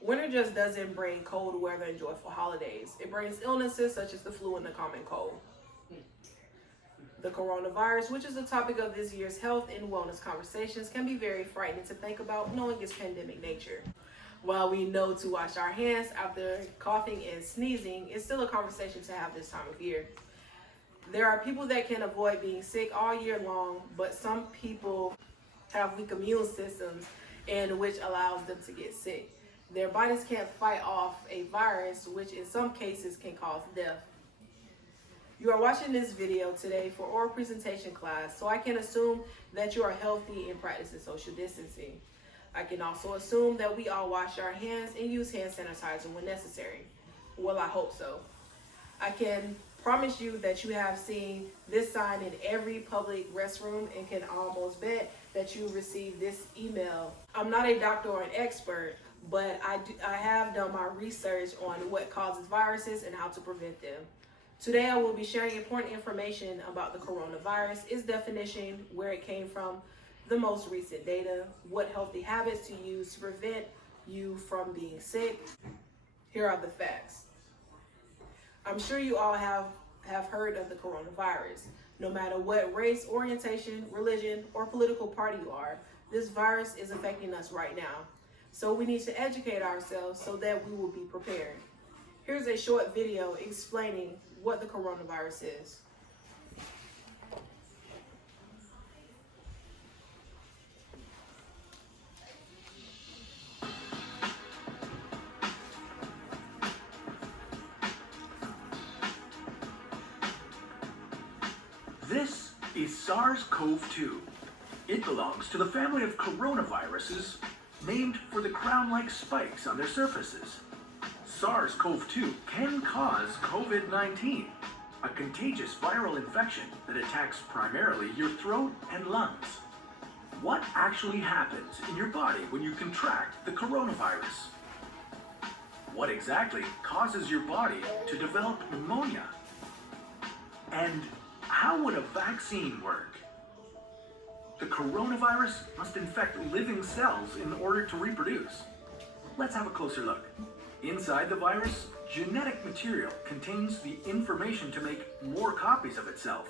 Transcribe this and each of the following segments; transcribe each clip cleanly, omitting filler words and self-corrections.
Winter just doesn't bring cold weather and joyful holidays. It brings illnesses such as the flu and the common cold. The coronavirus, which is the topic of this year's health and wellness conversations, can be very frightening to think about knowing its pandemic nature. While we know to wash our hands after coughing and sneezing, it's still a conversation to have this time of year. There are people that can avoid being sick all year long, but some people have weak immune systems, and which allows them to get sick. Their bodies can't fight off a virus, which in some cases can cause death. You are watching this video today for oral presentation class, so I can assume that you are healthy and practicing social distancing. I can also assume that we all wash our hands and use hand sanitizer when necessary. Well, I hope so. I can promise you that you have seen this sign in every public restroom and can almost bet that you received this email. I'm not a doctor or an expert, but I have done my research on what causes viruses and how to prevent them. Today I will be sharing important information about the coronavirus, its definition, where it came from, the most recent data, what healthy habits to use to prevent you from being sick. Here are the facts. I'm sure you all have heard of the coronavirus. No matter what race, orientation, religion, or political party you are, this virus is affecting us right now. So we need to educate ourselves so that we will be prepared. Here's a short video explaining what the coronavirus is. This is SARS-CoV-2. It belongs to the family of coronaviruses named for the crown-like spikes on their surfaces. SARS-CoV-2 can cause COVID-19, a contagious viral infection that attacks primarily your throat and lungs. What actually happens in your body when you contract the coronavirus? What exactly causes your body to develop pneumonia? And how would a vaccine work? The coronavirus must infect living cells in order to reproduce. Let's have a closer look. Inside the virus, genetic material contains the information to make more copies of itself.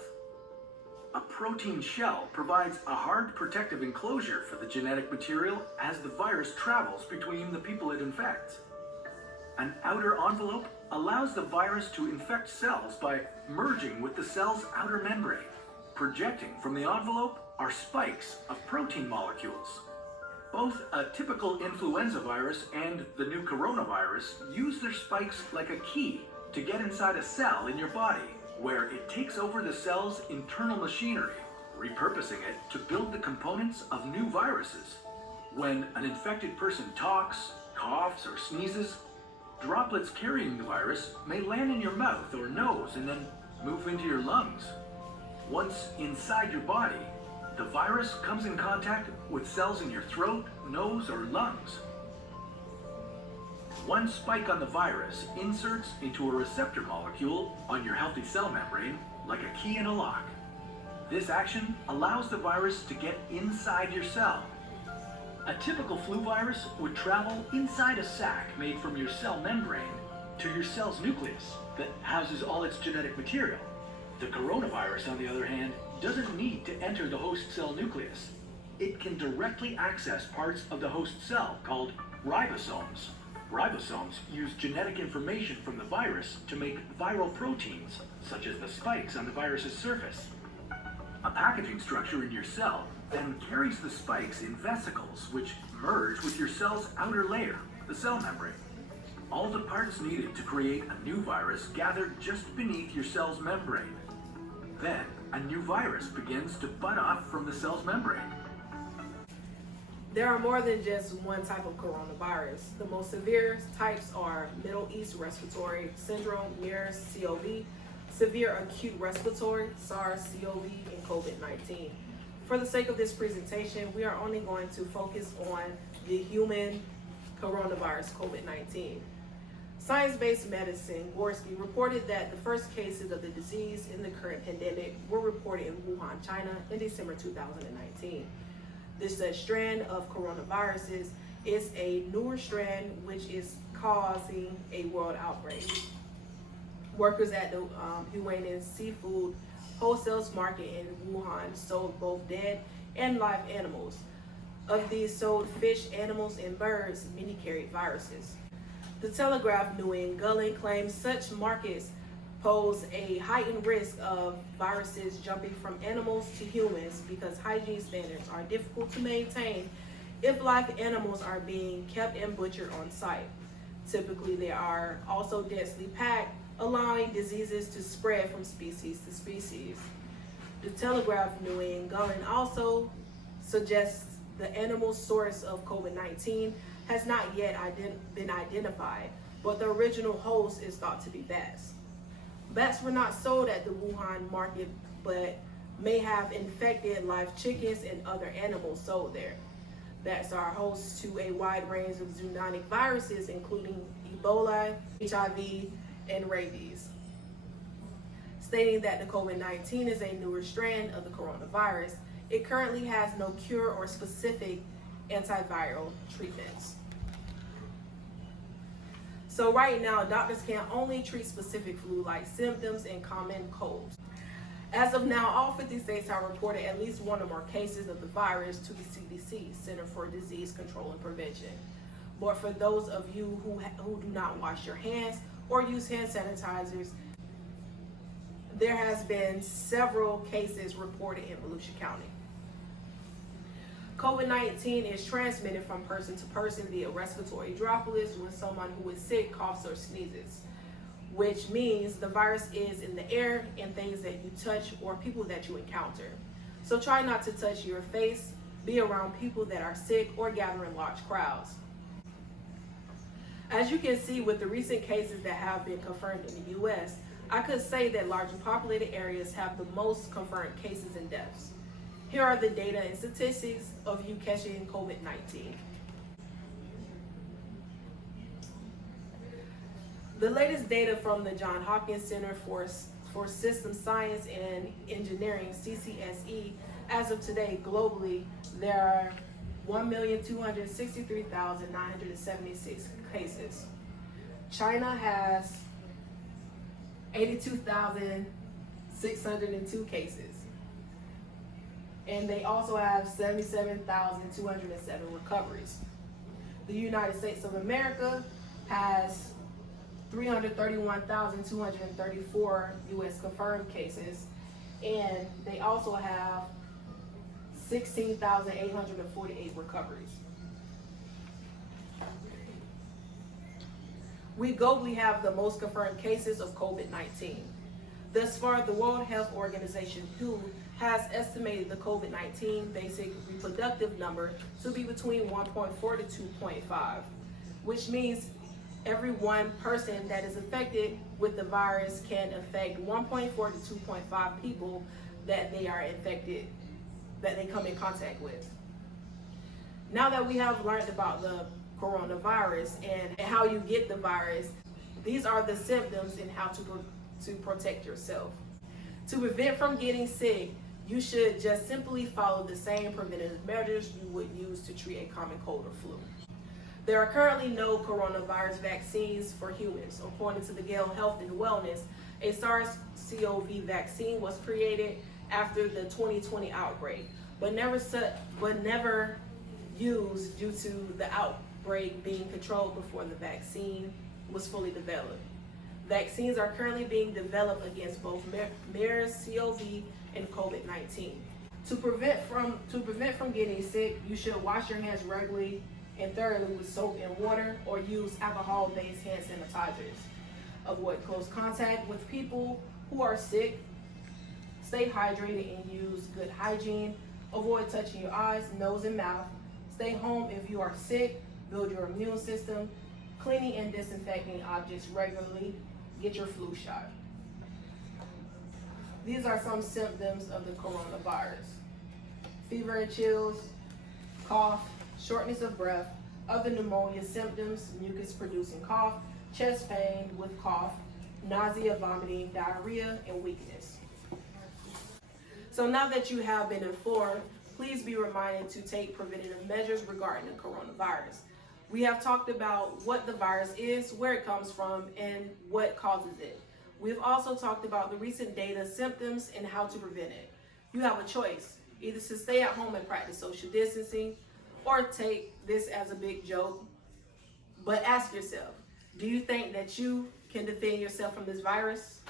A protein shell provides a hard protective enclosure for the genetic material as the virus travels between the people it infects. An outer envelope allows the virus to infect cells by merging with the cell's outer membrane. Projecting from the envelope are spikes of protein molecules. Both a typical influenza virus and the new coronavirus use their spikes like a key to get inside a cell in your body, where it takes over the cell's internal machinery, repurposing it to build the components of new viruses. When an infected person talks, coughs, or sneezes, droplets carrying the virus may land in your mouth or nose and then move into your lungs. Once inside your body, the virus comes in contact with cells in your throat, nose, or lungs. One spike on the virus inserts into a receptor molecule on your healthy cell membrane like a key in a lock. This action allows the virus to get inside your cell. A typical flu virus would travel inside a sac made from your cell membrane to your cell's nucleus that houses all its genetic material. The coronavirus, on the other hand, doesn't need to enter the host cell nucleus. It can directly access parts of the host cell called ribosomes. Ribosomes use genetic information from the virus to make viral proteins, such as the spikes on the virus's surface. A packaging structure in your cell then carries the spikes in vesicles, which merge with your cell's outer layer, the cell membrane. All the parts needed to create a new virus gather just beneath your cell's membrane. Then, a new virus begins to bud off from the cell's membrane. There are more than just one type of coronavirus. The most severe types are Middle East Respiratory Syndrome, MERS-CoV, Severe Acute Respiratory, SARS-CoV, and COVID-19. For the sake of this presentation, we are only going to focus on the human coronavirus, COVID-19. Science-Based Medicine, Gorski, reported that the first cases of the disease in the current pandemic were reported in Wuhan, China in December 2019. This is a strand of coronaviruses is a newer strand which is causing a world outbreak. Workers at the Huanan Seafood Wholesale Market in Wuhan sold both dead and live animals. Of these sold fish, animals, and birds, many carried viruses. The Telegraph New England claims such markets pose a heightened risk of viruses jumping from animals to humans because hygiene standards are difficult to maintain if live animals are being kept and butchered on site. Typically, they are also densely packed, allowing diseases to spread from species to species. The Telegraph New England also suggests the animal source of COVID-19 has not yet been identified, but the original host is thought to be bats. Bats were not sold at the Wuhan market, but may have infected live chickens and other animals sold there. Bats are hosts to a wide range of zoonotic viruses, including Ebola, HIV, and rabies. Stating that the COVID-19 is a newer strand of the coronavirus, it currently has no cure or specific antiviral treatments. So right now, doctors can only treat specific flu-like symptoms and common colds. As of now, all 50 states have reported at least one or more cases of the virus to the CDC, Center for Disease Control and Prevention. But for those of you who do not wash your hands or use hand sanitizers, there has been several cases reported in Volusia County. COVID-19 is transmitted from person to person via respiratory droplets when someone who is sick coughs or sneezes, which means the virus is in the air and things that you touch or people that you encounter. So try not to touch your face, be around people that are sick, or gather in large crowds. As you can see with the recent cases that have been confirmed in the US, I could say that largely populated areas have the most confirmed cases and deaths. Here are the data and statistics of you catching COVID-19. The latest data from the Johns Hopkins Center for System Science and Engineering, CCSE, as of today globally, there are 1,263,976 cases. China has 82,602 cases. And they also have 77,207 recoveries. The United States of America has 331,234 US confirmed cases, and they also have 16,848 recoveries. We globally have the most confirmed cases of COVID-19. Thus far, the World Health Organization, WHO, has estimated the COVID-19 basic reproductive number to be between 1.4 to 2.5, which means every one person that is affected with the virus can affect 1.4 to 2.5 people that they are infected, that they come in contact with. Now that we have learned about the coronavirus and how you get the virus, these are the symptoms and how to protect yourself. To prevent from getting sick, you should just simply follow the same preventative measures you would use to treat a common cold or flu. There are currently no coronavirus vaccines for humans. According to the Gale Health and Wellness, a SARS-CoV vaccine was created after the 2020 outbreak, but never used due to the outbreak being controlled before the vaccine was fully developed. Vaccines are currently being developed against both MERS-CoV and COVID-19. To prevent from getting sick, you should wash your hands regularly and thoroughly with soap and water, or use alcohol-based hand sanitizers. Avoid close contact with people who are sick. Stay hydrated and use good hygiene. Avoid touching your eyes, nose, and mouth. Stay home if you are sick. Build your immune system. Cleaning and disinfecting objects regularly. Get your flu shot. These are some symptoms of the coronavirus: fever and chills, cough, shortness of breath, other pneumonia symptoms, mucus-producing cough, chest pain with cough, nausea, vomiting, diarrhea, and weakness. So now that you have been informed, please be reminded to take preventative measures regarding the coronavirus. We have talked about what the virus is, where it comes from, and what causes it. We've also talked about the recent data, symptoms, and how to prevent it. You have a choice, either to stay at home and practice social distancing, or take this as a big joke. But ask yourself, do you think that you can defend yourself from this virus?